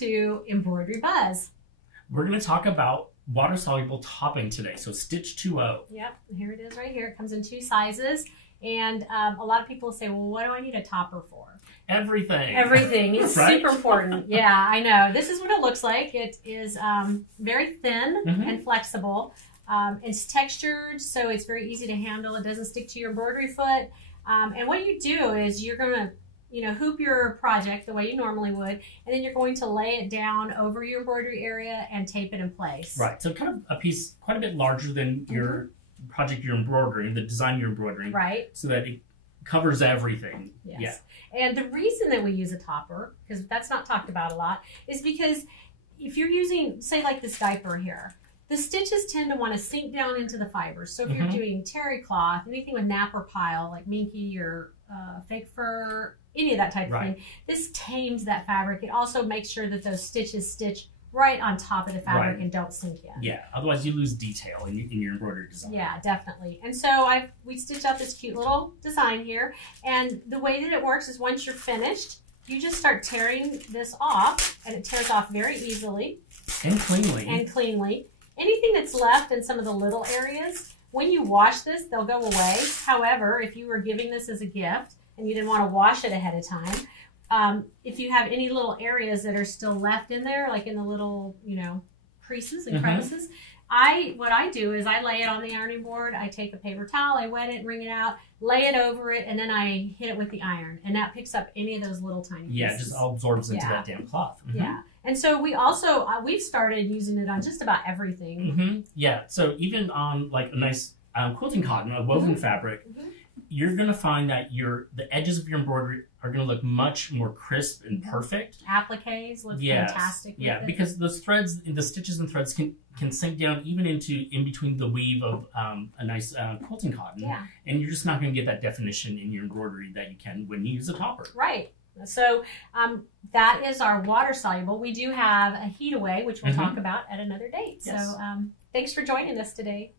to Embroidery Buzz. We're going to talk about water-soluble topping today, so Stitch 2.0. Yep, here it is right here. It comes in 2 sizes, and a lot of people say, well, what do I need a topper for? Everything. Everything. It's right? super important. Yeah, I know. This is what it looks like. It is very thin and flexible. It's textured, so it's very easy to handle. It doesn't stick to your embroidery foot. And what you do is you're going to hoop your project the way you normally would, and then you're going to lay it down over your embroidery area and tape it in place. Right, so kind of a piece quite a bit larger than your project you're embroidering, the design you're embroidering. Right. So that it covers everything. Yes. Yeah. And the reason that we use a topper, because that's not talked about a lot, is because if you're using, say like this diaper here, the stitches tend to want to sink down into the fibers. So if you're doing terry cloth, anything with napper pile, like minky or fake fur, any of that type of thing, this tames that fabric. It also makes sure that those stitches stitch right on top of the fabric and don't sink in. Yeah, otherwise you lose detail in your embroidery design. Yeah, definitely. And so we stitched out this cute little design here. And the way that it works is once you're finished, you just start tearing this off, and it tears off very easily. And cleanly. And cleanly. Anything that's left in some of the little areas, when you wash this, they'll go away. However, if you were giving this as a gift and you didn't want to wash it ahead of time, if you have any little areas that are still left in there, like in the little, creases and crevices, what I do is I lay it on the ironing board. I take a paper towel, I wet it, wring it out, lay it over it, and then I hit it with the iron. And that picks up any of those little tiny pieces. Yeah, it just all absorbs into that damn cloth. Yeah. And so we also, we've started using it on just about everything. Yeah, so even on like a nice quilting cotton, a woven fabric, you're going to find that the edges of your embroidery are going to look much more crisp and perfect. Appliques look fantastic. Yeah, because those threads, the stitches and threads can sink down even in between the weave of a nice quilting cotton. Yeah. And you're just not going to get that definition in your embroidery that you can when you use a topper. Right. So that is our water soluble. We do have a heat away, which we'll talk about at another date. Yes. So thanks for joining us today.